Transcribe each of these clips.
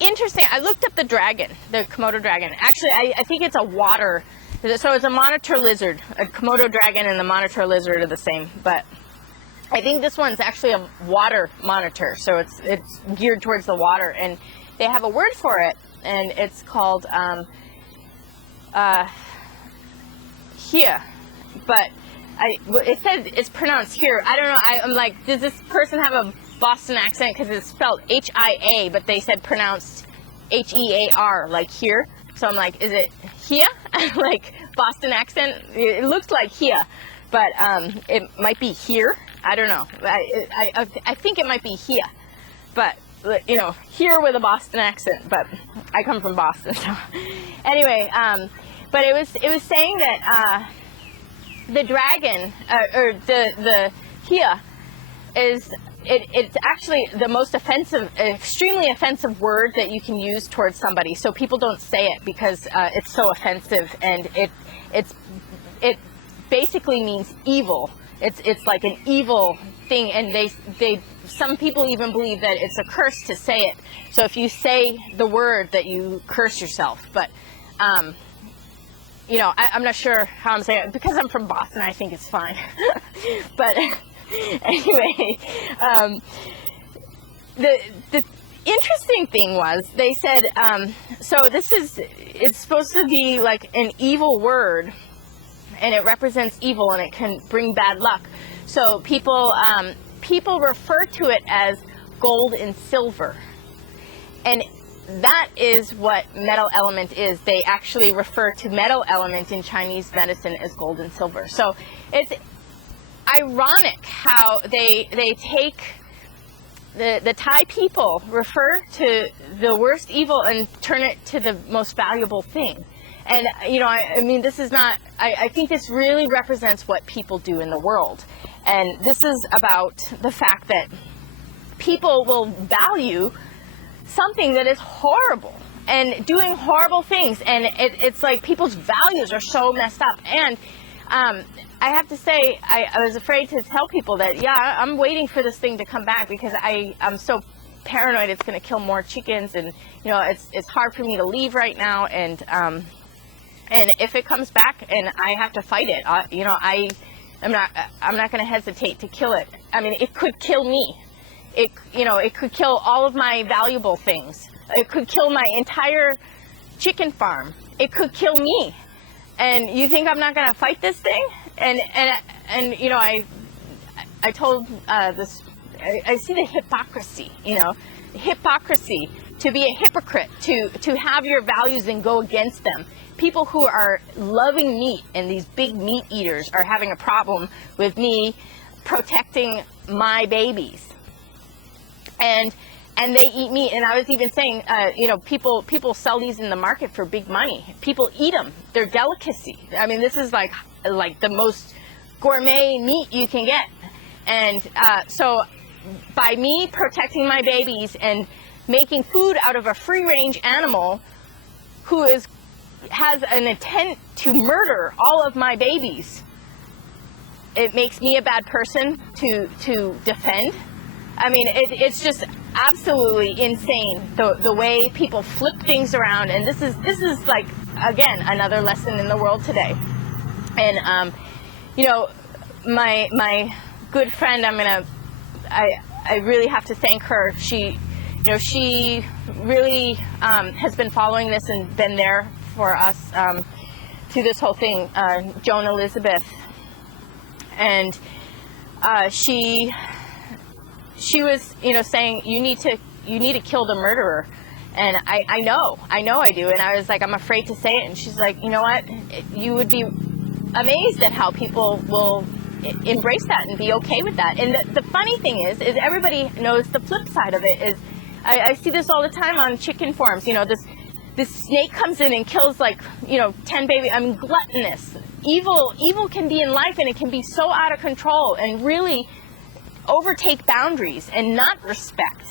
interesting. I looked up the dragon, the Komodo dragon. Actually, I think it's a water. So it's a monitor lizard. A Komodo dragon and the monitor lizard are the same, but I think this one's actually a water monitor. So it's geared towards the water, and they have a word for it, and it's called here. But it says it's pronounced here. I don't know. I'm like, does this person have a Boston accent? Because it's spelled H-I-A, but they said pronounced H-E-A-R, like here. So I'm like, is it here? Like Boston accent? It looks like here, but it might be here. I don't know. I think it might be here, but you know, here with a Boston accent. But I come from Boston, so anyway. But it was saying that the dragon or the here is. It's actually the most offensive, extremely offensive word that you can use towards somebody. So people don't say it because it's so offensive, and it basically means evil. It's like an evil thing, and they some people even believe that it's a curse to say it. So if you say the word, that you curse yourself. But you know, I'm not sure how I'm saying it because I'm from Boston. I think it's fine, but. Anyway, the interesting thing was they said, so it's supposed to be like an evil word, and it represents evil, and it can bring bad luck. So people refer to it as gold and silver, and that is what metal element is. They actually refer to metal element in Chinese medicine as gold and silver. So it's ironic how they take the Thai people refer to the worst evil and turn it to the most valuable thing. And you know, I mean, this is not. I think this really represents what people do in the world, and this is about the fact that people will value something that is horrible and doing horrible things, and it's like people's values are so messed up. And I have to say, I was afraid to tell people that, yeah, I'm waiting for this thing to come back because I'm so paranoid it's going to kill more chickens, and you know, it's hard for me to leave right now, and if it comes back and I have to fight it, you know, I'm not going to hesitate to kill it. I mean, it could kill me. It could kill all of my valuable things. It could kill my entire chicken farm. It could kill me. And you think I'm not going to fight this thing? And you know, I told this, I see the hypocrisy, you know, hypocrisy, to be a hypocrite, to have your values and go against them. People who are loving meat, and these big meat eaters, are having a problem with me protecting my babies. And they eat meat, and I was even saying, you know, people sell these in the market for big money. People eat them; they're delicacy. I mean, this is like the most gourmet meat you can get. And so, by me protecting my babies and making food out of a free-range animal who has an intent to murder all of my babies, it makes me a bad person to defend. I mean, it's just absolutely insane the way people flip things around, and this is like, again, another lesson in the world today. And you know, my good friend, I really have to thank her. She really has been following this and been there for us through this whole thing. Joan Elizabeth, and she was, you know, saying you need to kill the murderer, and I know I do, and I was like, I'm afraid to say it, and she's like, you know what, you would be amazed at how people will embrace that and be okay with that. And the funny thing is everybody knows the flip side of it is, I see this all the time on chicken farms. You know, this snake comes in and kills, like, you know, 10 babies. I mean, gluttonous, evil can be in life, and it can be so out of control and really overtake boundaries and not respect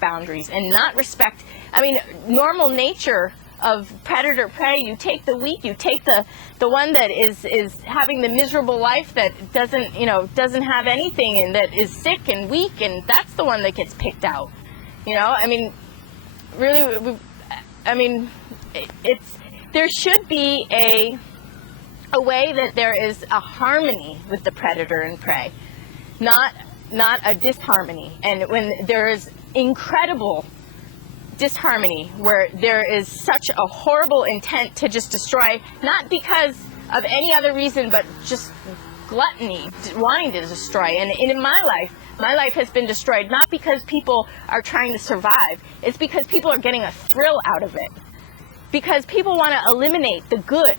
boundaries and not respect, I mean, normal nature of predator prey. You take the weak, you take the one that is having the miserable life, that doesn't have anything, and that is sick and weak, and that's the one that gets picked out. You know, I mean, really, I mean, there should be a way that there is a harmony with the predator and prey, not a disharmony. And when there is incredible disharmony, where there is such a horrible intent to just destroy, not because of any other reason, but just gluttony, wanting to destroy. And in my life has been destroyed not because people are trying to survive, it's because people are getting a thrill out of it. Because people want to eliminate the good.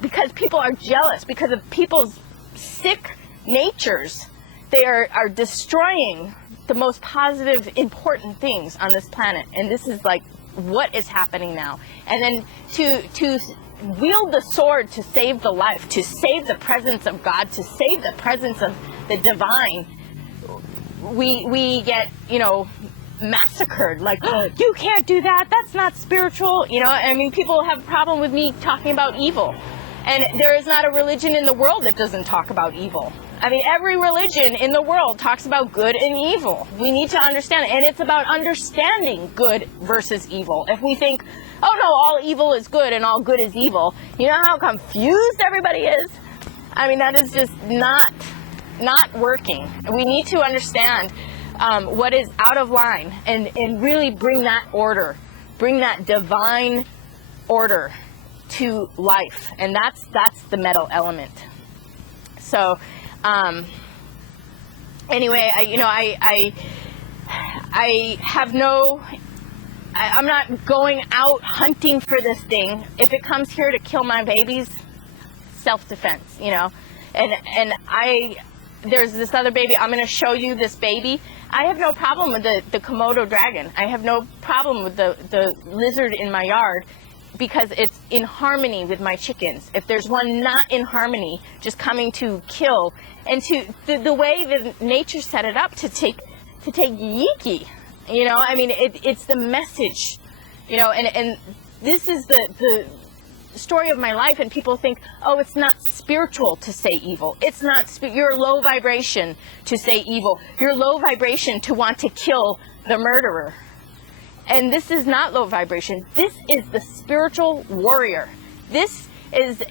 Because people are jealous, because of people's sick natures, they are destroying the most positive, important things on this planet. And this is like what is happening now. And then to wield the sword to save the life, to save the presence of God, to save the presence of the divine, we get, massacred. Like, oh, you can't do that, that's not spiritual. I mean, people have a problem with me talking about evil, and there is not a religion in the world that doesn't talk about evil. I mean, every religion in the world talks about good and evil. We need to understand it, and it's about understanding good versus evil. If we think, oh no, all evil is good and all good is evil, you know how confused everybody is? I mean, that is just not working. We need to understand what is out of line, and really bring that order, bring that divine order to life, and that's the metal element. So anyway, I'm not going out hunting for this thing. If it comes here to kill my babies, self-defense, and there's this other baby. I'm going to show you this baby. I have no problem with the Komodo dragon. I have no problem with the lizard in my yard, because it's in harmony with my chickens. If there's one not in harmony, just coming to kill, and to the way that nature set it up to take yiki, I mean, it's the message, and this is the story of my life. And people think, oh, it's not spiritual to say evil. It's not, you're low vibration to say evil. You're low vibration to want to kill the murderer. And this is not low vibration. This is the spiritual warrior. This is,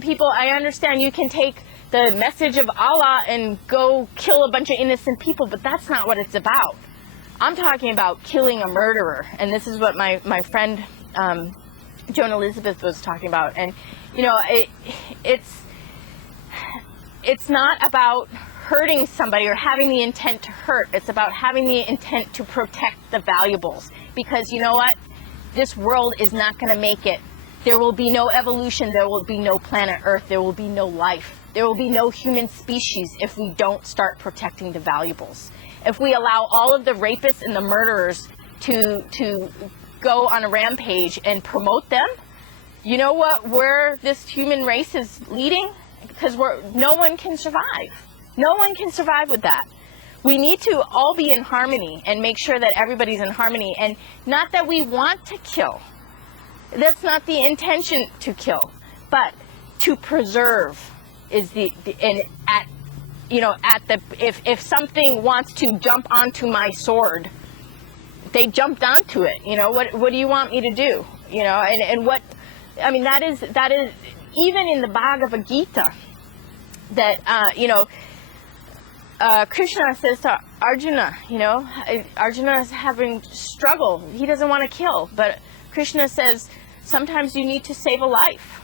people, I understand you can take the message of Allah and go kill a bunch of innocent people, but that's not what it's about. I'm talking about killing a murderer. And this is what my friend, Joan Elizabeth, was talking about. And it's not about hurting somebody or having the intent to hurt. It's about having the intent to protect the valuables, because you know what, this world is not going to make it. There will be no evolution, there will be no planet Earth, there will be no life, there will be no human species if we don't start protecting the valuables. If we allow all of the rapists and the murderers to go on a rampage and promote them, you know where this human race is leading? Because no one can survive. No one can survive with that. We need to all be in harmony and make sure that everybody's in harmony, and not that we want to kill. That's not the intention, to kill, but to preserve is if something wants to jump onto my sword, they jumped onto it. What do you want me to do? That is even in the Bhagavad Gita, that Krishna says to Arjuna, Arjuna is having struggle. He doesn't want to kill, but Krishna says sometimes you need to save a life,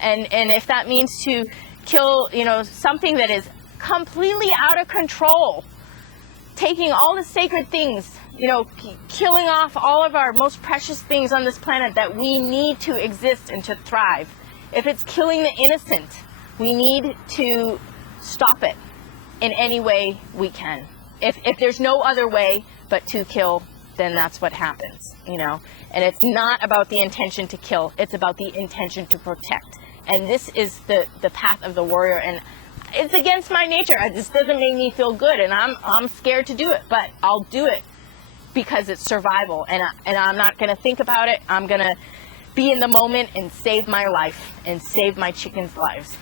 and if that means to kill, something that is completely out of control, taking all the sacred things, killing off all of our most precious things on this planet that we need to exist and to thrive. If it's killing the innocent, we need to stop it in any way we can. If there's no other way but to kill, then that's what happens, And it's not about the intention to kill, it's about the intention to protect. And this is the path of the warrior, and it's against my nature. This doesn't make me feel good, and I'm scared to do it, but I'll do it because it's survival, and I'm not going to think about it. I'm going to be in the moment and save my life and save my chickens' lives.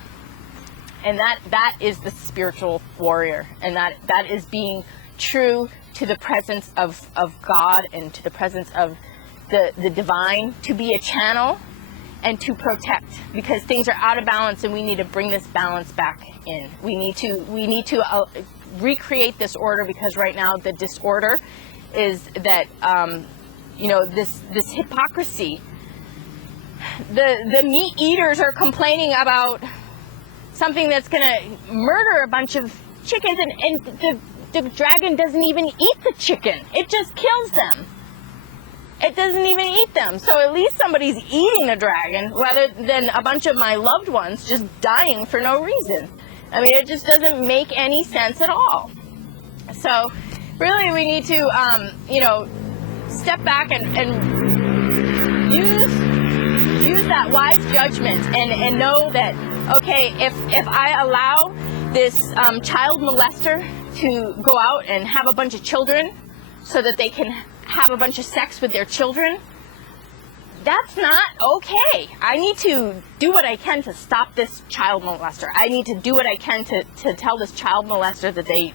And that is the spiritual warrior, and that is being true to the presence of God and to the presence of the divine, to be a channel, and to protect, because things are out of balance and we need to bring this balance back in. We need to recreate this order, because right now the disorder is that this hypocrisy. The meat eaters are complaining about something that's going to murder a bunch of chickens, and the dragon doesn't even eat the chicken. It just kills them. It doesn't even eat them. So at least somebody's eating a dragon, rather than a bunch of my loved ones just dying for no reason. I mean, it just doesn't make any sense at all. So really we need to, step back and use that wise judgment and know that, okay, if I allow this child molester to go out and have a bunch of children so that they can have a bunch of sex with their children, that's not okay. I need to do what I can to stop this child molester. I need to do what I can to tell this child molester that they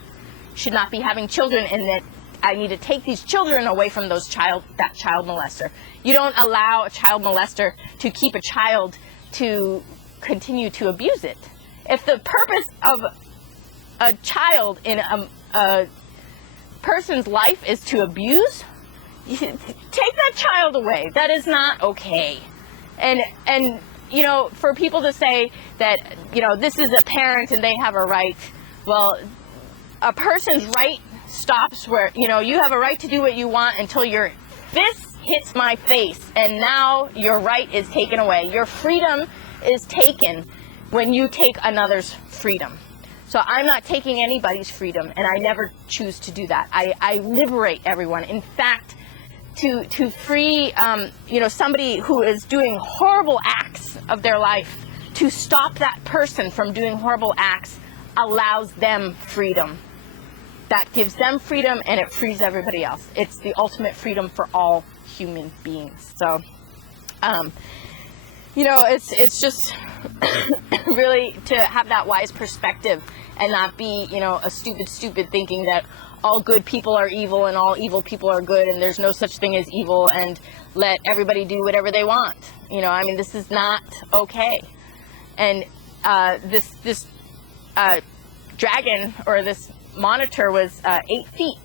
should not be having children, and that I need to take these children away from that child molester. You don't allow a child molester to keep a child to continue to abuse it. If the purpose of a child in a person's life is to abuse, take that child away. That is not okay. And for people to say that, this is a parent and they have a right, well, a person's right stops where, you have a right to do what you want until your fist hits my face, and now your right is taken away. Your freedom is taken when you take another's freedom. So I'm not taking anybody's freedom, and I never choose to do that. I liberate everyone. In fact, to free somebody who is doing horrible acts of their life, to stop that person from doing horrible acts allows them freedom. That gives them freedom, and it frees everybody else. It's the ultimate freedom for all human beings. So, it's just really to have that wise perspective and not be, a stupid thinking that all good people are evil and all evil people are good and there's no such thing as evil, and let everybody do whatever they want. This is not okay. And this dragon, or this monitor, was 8 feet,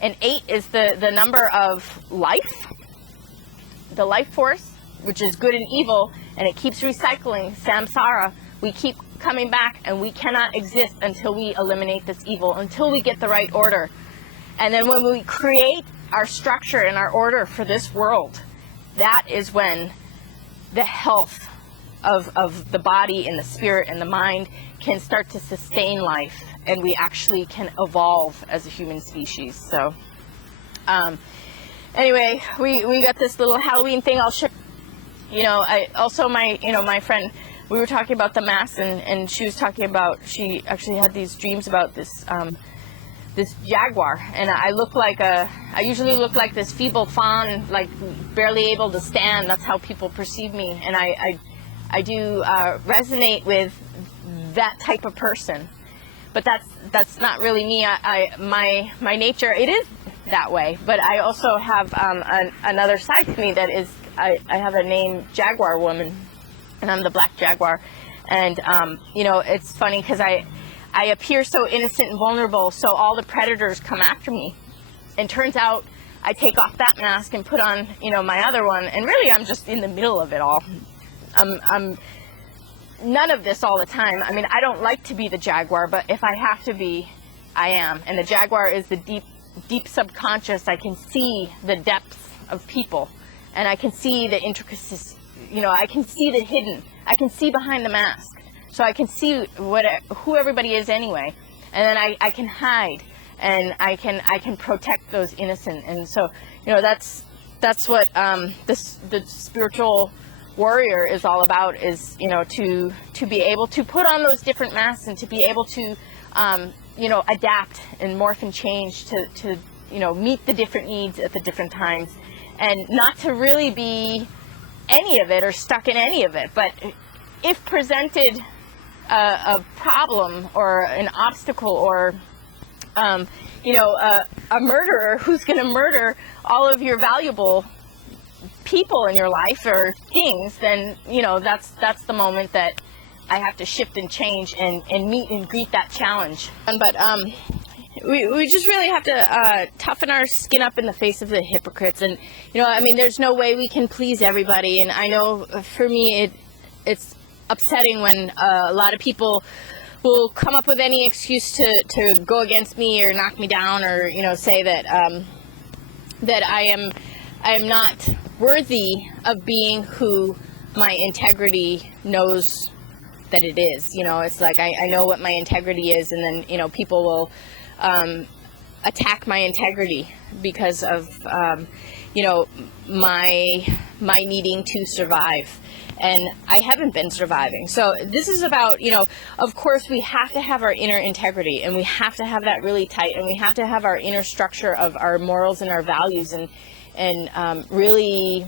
and 8 is the number of life, the life force, which is good and evil, and it keeps recycling samsara. We keep coming back, and we cannot exist until we eliminate this evil, until we get the right order. And then when we create our structure and our order for this world, that is when the health of the body and the spirit and the mind can start to sustain life, and we actually can evolve as a human species. So anyway, we got this little Halloween thing. I'll show my friend, we were talking about the mass, and she was talking about, she actually had these dreams about this jaguar, and I usually look like this feeble fawn, like barely able to stand. That's how people perceive me, and I do resonate with that type of person, but that's not really me. My nature, it is that way, but I also have another side to me that is, I have a name, Jaguar Woman, and I'm the Black Jaguar. And it's funny because I appear so innocent and vulnerable, so all the predators come after me. And turns out I take off that mask and put on my other one, and really I'm just in the middle of it all. I'm none of this all the time. I don't like to be the jaguar, but if I have to be, I am. And the jaguar is the deep subconscious. I can see the depths of people, and I can see the intricacies. I can see the hidden. I can see behind the mask, so I can see who everybody is anyway. And then I can hide, and I can protect those innocent. And so that's what the spiritual warrior is all about, is to be able to put on those different masks, and to be able to adapt and morph and change to meet the different needs at the different times, and not to really be any of it or stuck in any of it. But if presented a problem or an obstacle, or a murderer who's going to murder all of your valuable people in your life or things, then, you know, that's the moment that I have to shift and change and meet and greet that challenge. But we just really have to toughen our skin up in the face of the hypocrites. And, you know, I mean, there's no way we can please everybody. And I know for me, it's upsetting when a lot of people will come up with any excuse to go against me or knock me down, or, you know, say that that I am not worthy of being who my integrity knows that it is. You know, it's like I know what my integrity is, and then, you know, people will attack my integrity because of you know, my needing to survive. And I haven't been surviving. So this is about, you know, of course we have to have our inner integrity, and we have to have that really tight, and we have to have our inner structure of our morals and our values, and really,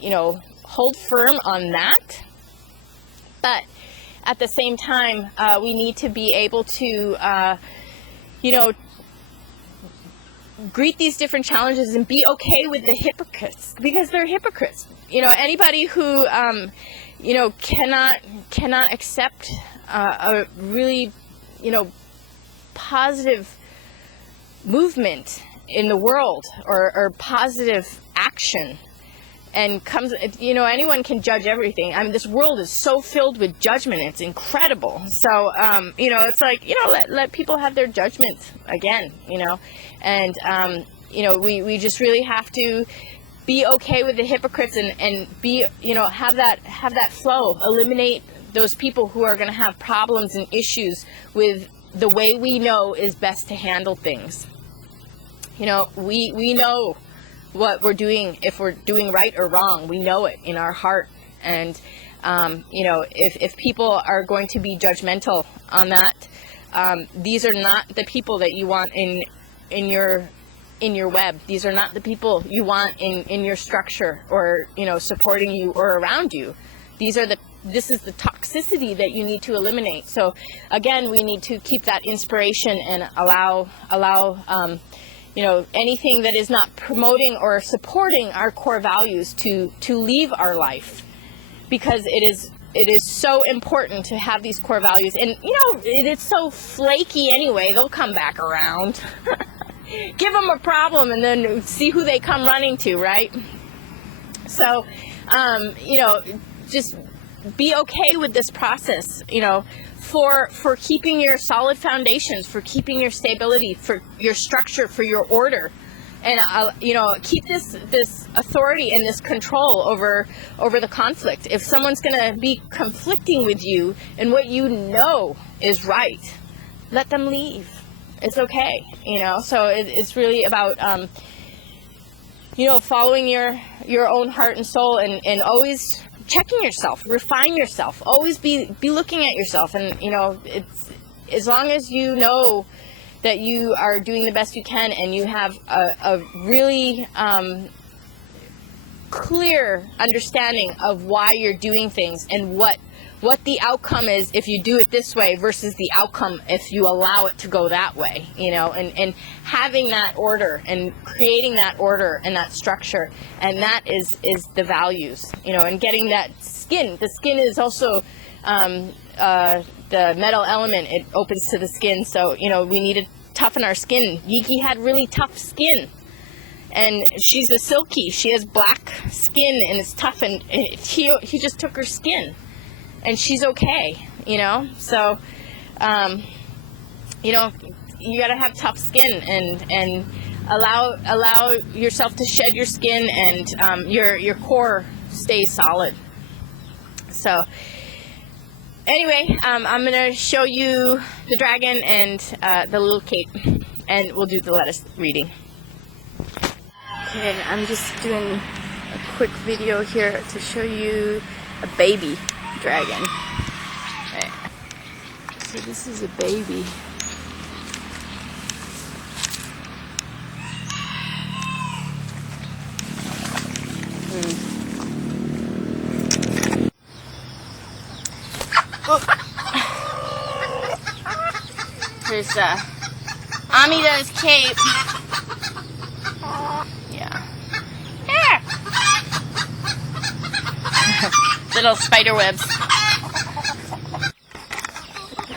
you know, hold firm on that. But at the same time, we need to be able to, you know, greet these different challenges and be okay with the hypocrites, because they're hypocrites. You know, anybody who, you know, cannot accept a really, you know, positive movement in the world, or positive action, and comes, you know, anyone can judge everything. I mean, this world is so filled with judgment, it's incredible. So, you know, it's like, you know, let people have their judgment again, you know, and, you know, we just really have to be okay with the hypocrites, and be, you know, have that flow, eliminate those people who are going to have problems and issues with the way we know is best to handle things. You know, we know what we're doing, if we're doing right or wrong. We know it in our heart. And, you know, if people are going to be judgmental on that, these are not the people that you want in your web. These are not the people you want in your structure, or, you know, supporting you or around you. This is the toxicity that you need to eliminate. So again, we need to keep that inspiration and allow you know, anything that is not promoting or supporting our core values to leave our life, because it is so important to have these core values. And, you know, it's so flaky anyway, they'll come back around. Give them a problem and then see who they come running to, right? So, you know, just be okay with this process, you know, for keeping your solid foundations, for keeping your stability, for your structure, for your order. And, you know, keep this authority and this control over the conflict. If someone's going to be conflicting with you and what you know is right, let them leave. It's okay, you know. So it's really about, you know, following your own heart and soul, and always checking yourself, refine yourself, always be looking at yourself. And, you know, it's, as long as you know that you are doing the best you can, and you have a really clear understanding of why you're doing things, and what the outcome is if you do it this way versus the outcome if you allow it to go that way, you know, and having that order and creating that order and that structure, and that is the values, you know, and getting that skin. The skin is also the metal element. It opens to the skin, so, you know, we need to toughen our skin. Yiki had really tough skin, and she's a silky. She has black skin, and it's tough, and he just took her skin, and she's okay, you know. So, you know, you gotta have tough skin, and allow yourself to shed your skin, and your core stays solid. So, anyway, I'm gonna show you the dragon and the little cape, and we'll do the lettuce reading. Okay, I'm just doing a quick video here to show you a baby dragon. Okay. So this is a baby. Oh. There's Amida's cape. Yeah. Here! little spider webs.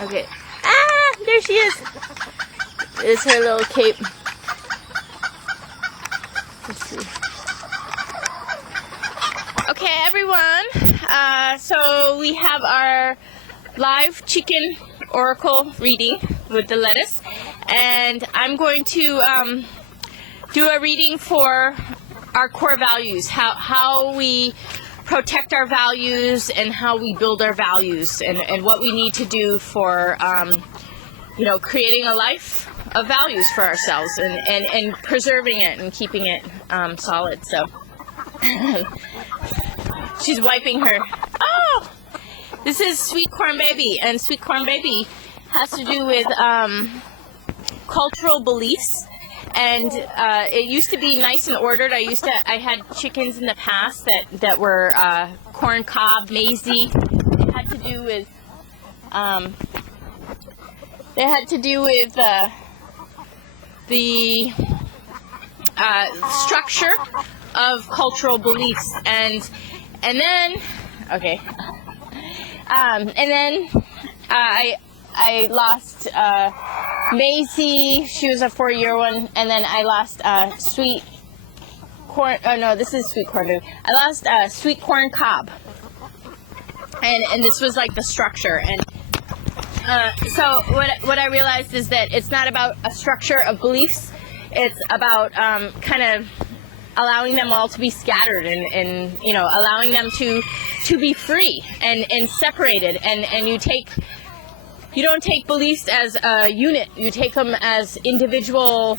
Okay. Ah, there she is. It's her little cape. Let's see. Okay, everyone. So we have our live chicken oracle reading with the lettuce, and I'm going to do a reading for our core values, how we protect our values and how we build our values, and what we need to do for creating a life of values for ourselves, and preserving it and keeping it solid. So she's wiping her. Oh, this is Sweet Corn Baby, and Sweet Corn Baby has to do with cultural beliefs. And it used to be nice and ordered. I had chickens in the past that were corn cob, maize-y. It had to do with the structure of cultural beliefs, and then I lost Maisie. She was a 4-year one, and then I lost sweet corn. Oh no, this is sweet corn. I lost sweet corn cob, and this was like the structure. And so what I realized is that it's not about a structure of beliefs. It's about kind of allowing them all to be scattered, and allowing them to be free and separated. And you don't take beliefs as a unit. You take them as individual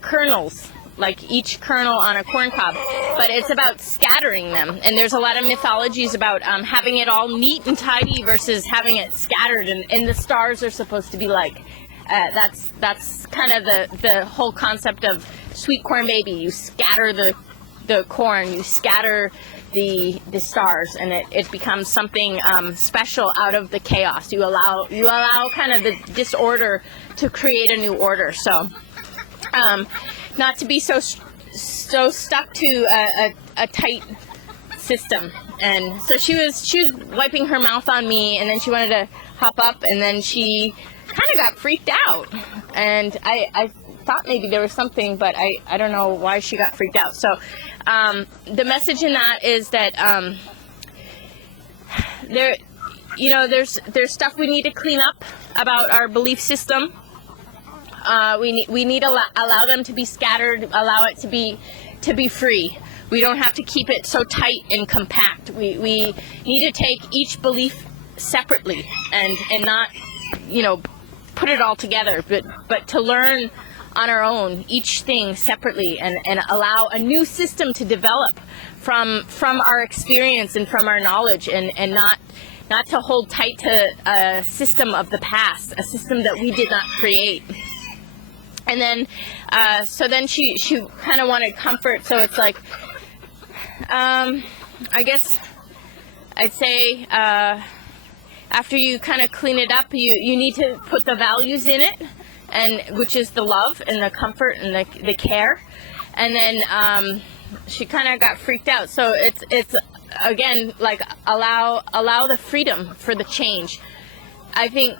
kernels, like each kernel on a corn cob. But it's about scattering them. And there's a lot of mythologies about having it all neat and tidy versus having it scattered. And the stars are supposed to be like. That's kind of the whole concept of Sweet Corn Baby. You scatter the corn, you scatter the stars, and it becomes something special out of the chaos. You allow kind of the disorder to create a new order. So not to be so stuck to a tight system. And so she was wiping her mouth on me, and then she wanted to hop up, and then she kind of got freaked out, and I thought maybe there was something, but I don't know why she got freaked out. So the message in that is that there's stuff we need to clean up about our belief system. We need to allow them to be scattered, allow it to be free. We don't have to keep it so tight and compact. We need to take each belief separately and not put it all together, but to learn on our own each thing separately, and allow a new system to develop from our experience and from our knowledge, and not to hold tight to a system of the past, a system that we did not create. And then so then she kind of wanted comfort, so it's like I guess I'd say after you kind of clean it up, you need to put the values in it, and which is the love and the comfort and the care. And then she kind of got freaked out. So it's again like allow the freedom for the change. I think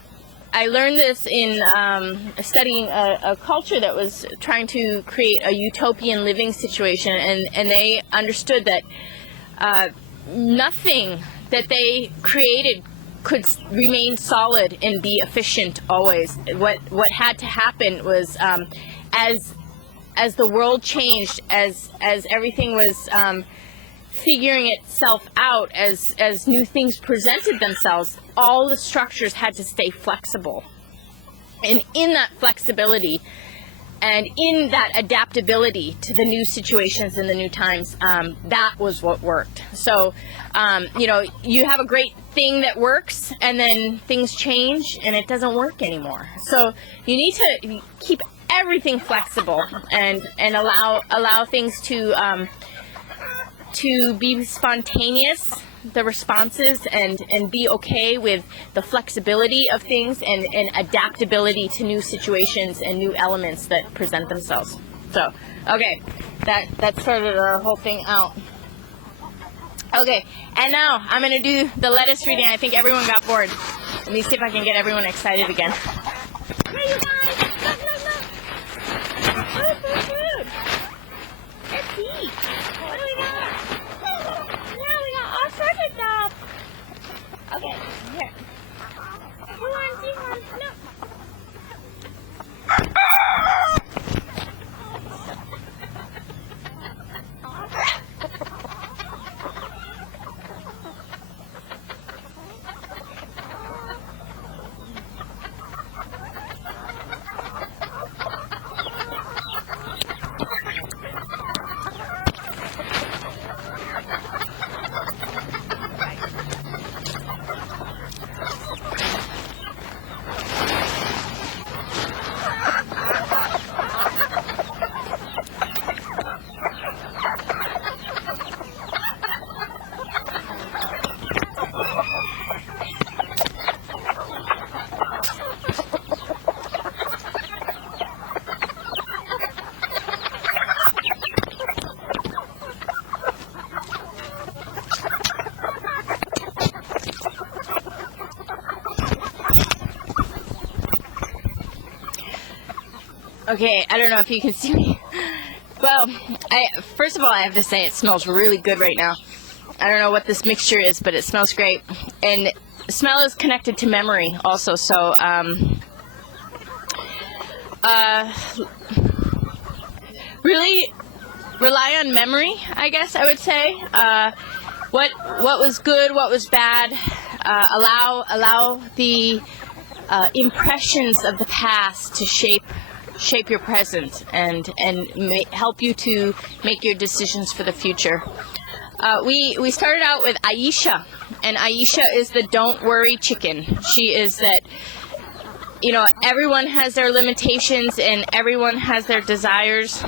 I learned this in studying a culture that was trying to create a utopian living situation, and they understood that nothing that they created could remain solid and be efficient always. What had to happen was as the world changed, as everything was figuring itself out, as new things presented themselves, all the structures had to stay flexible. And in that flexibility and in that adaptability to the new situations and the new times, that was what worked. So you have a great thing that works, and then things change and it doesn't work anymore. So you need to keep everything flexible and allow things to be spontaneous, the responses, and be okay with the flexibility of things, and adaptability to new situations and new elements that present themselves. So okay, that sorted our whole thing out. Okay, and now I'm going to do the lettuce reading. I think everyone got bored. Let me see if I can get everyone excited again. Here, you guys! Look, look, look! Food, food, food! Let's eat! What do we got? Yeah, we got all sorts of stuff! Okay, here. Who wants these ones? No! Okay, I don't know if you can see me. Well, first of all, I have to say it smells really good right now. I don't know what this mixture is, but it smells great. And smell is connected to memory also, so really rely on memory, I guess I would say. What was good, what was bad. Allow the impressions of the past to shape your present and help you to make your decisions for the future. We started out with Aisha, and Aisha is the don't worry chicken. She is that, everyone has their limitations and everyone has their desires.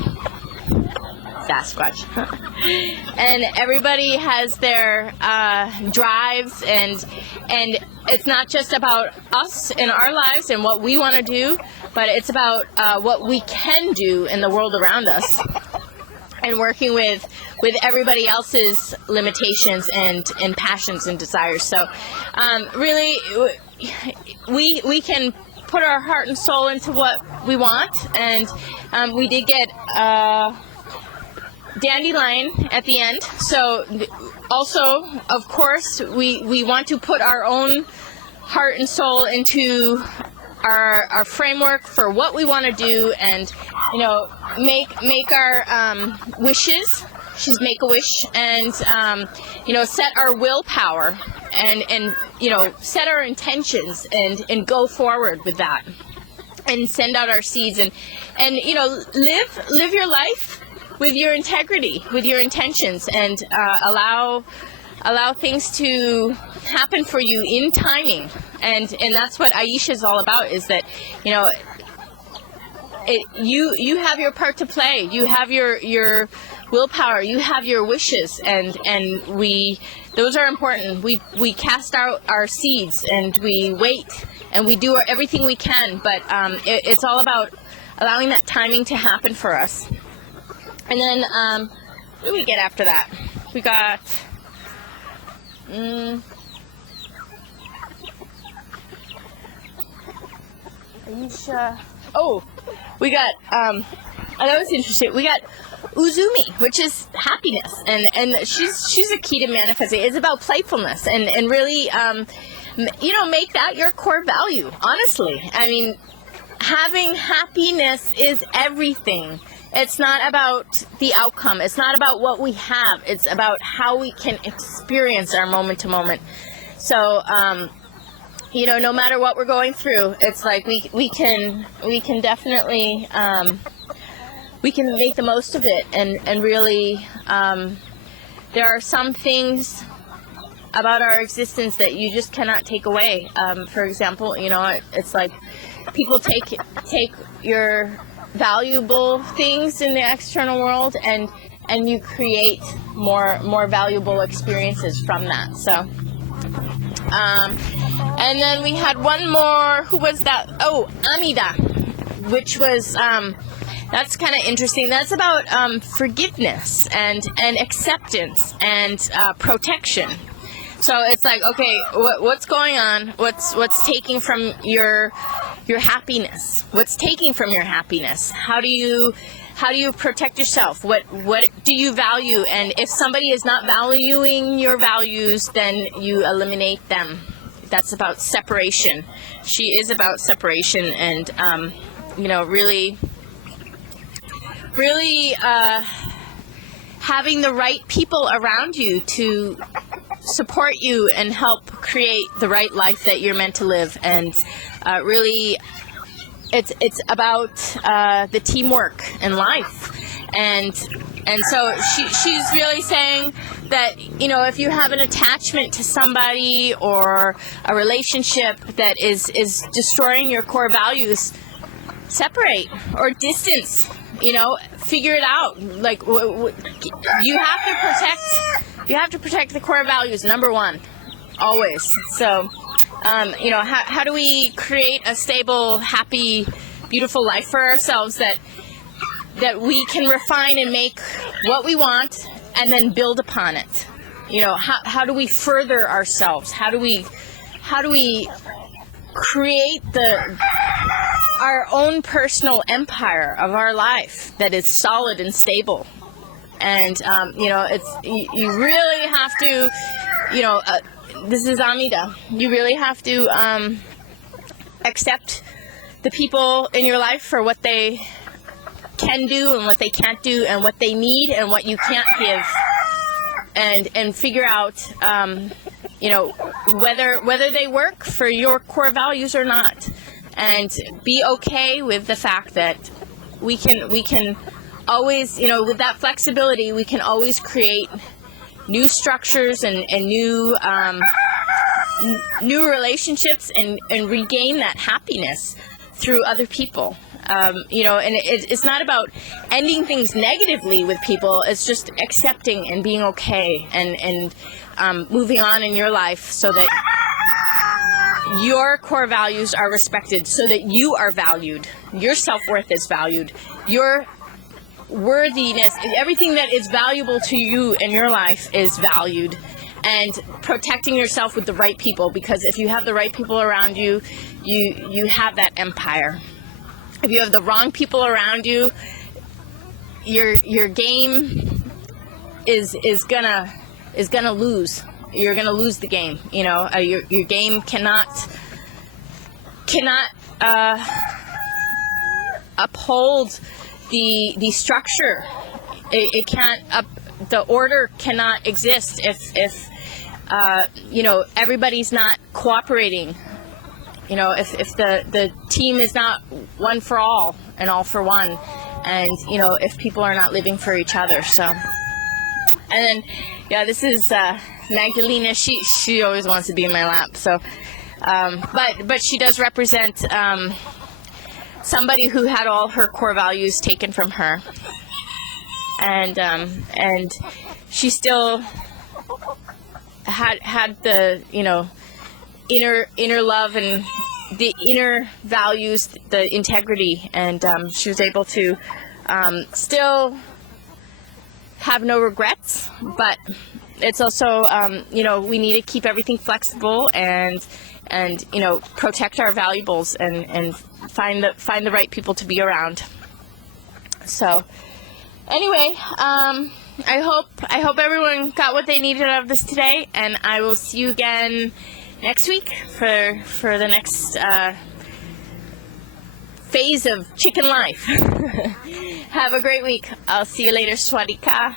Sasquatch. And everybody has their drives, and it's not just about us in our lives and what we want to do, but it's about what we can do in the world around us, and working with everybody else's limitations and passions and desires. So really, we can put our heart and soul into what we want, and we did get dandelion at the end. So also, of course, we want to put our own heart and soul into our framework for what we want to do, and make our wishes. She's make a wish, and set our willpower, and set our intentions, and go forward with that, and send out our seeds, and live your life with your integrity, with your intentions, and allow things to happen for you in timing. And that's what Aisha is all about, is that you have your part to play. You have your willpower. You have your wishes, and those are important. We cast out our seeds, and we wait, and we do everything we can. But it's all about allowing that timing to happen for us. And then what do we get after that? We got Aisha. Oh, we got that was interesting. We got Uzumi, which is happiness, and she's a key to manifesting. It's about playfulness, and really make that your core value. Honestly, I mean, having happiness is everything. It's not about the outcome. It's not about what we have. It's about how we can experience our moment to moment. So, no matter what we're going through, it's like we can definitely we can make the most of it, and really there are some things about our existence that you just cannot take away. For example, it's like people take your valuable things in the external world, and you create more valuable experiences from that. So and then we had one more. Who was that? Oh, Amida. which was that's kind of interesting. That's about forgiveness and acceptance and protection. So it's like, okay, what's going on? What's taking from your happiness? What's taking from your happiness? How do you protect yourself? What do you value? And if somebody is not valuing your values, then you eliminate them. That's about separation. She is about separation, and really having the right people around you to support you and help create the right life that you're meant to live. And really, it's about the teamwork in life. And so she's really saying that, if you have an attachment to somebody or a relationship that is destroying your core values, separate or distance. Figure it out. Like, you have to protect the core values, number one, always. So, how do we create a stable, happy, beautiful life for ourselves that we can refine and make what we want and then build upon it? How do we further ourselves? How do we create our own personal empire of our life that is solid and stable? And you really have to, this is Amida. You really have to accept the people in your life for what they can do and what they can't do, and what they need and what you can't give, and figure out whether they work for your core values or not, and be okay with the fact that we can always, with that flexibility, we can always create new structures and new relationships and regain that happiness through other people. And it's not about ending things negatively with people. It's just accepting and being okay and moving on in your life so that your core values are respected, so that you are valued. Your self-worth is valued. Your worthiness, everything that is valuable to you in your life is valued. And protecting yourself with the right people, because if you have the right people around you, you have that empire. If you have the wrong people around you, your game is gonna lose. You're gonna lose the game. Your game cannot uphold the structure. It can't the order cannot exist if everybody's not cooperating. If the team is not one for all and all for one, and if people are not living for each other. So, and then this is Magdalena. She always wants to be in my lap. So, but she does represent somebody who had all her core values taken from her, and she still had the inner love and the inner values, the integrity, and she was able to still have no regrets. But it's also we need to keep everything flexible and protect our valuables and find the right people to be around. So anyway, I hope everyone got what they needed out of this today, and I will see you again next week for the next phase of chicken life. Have a great week. I'll see you later. Swadika.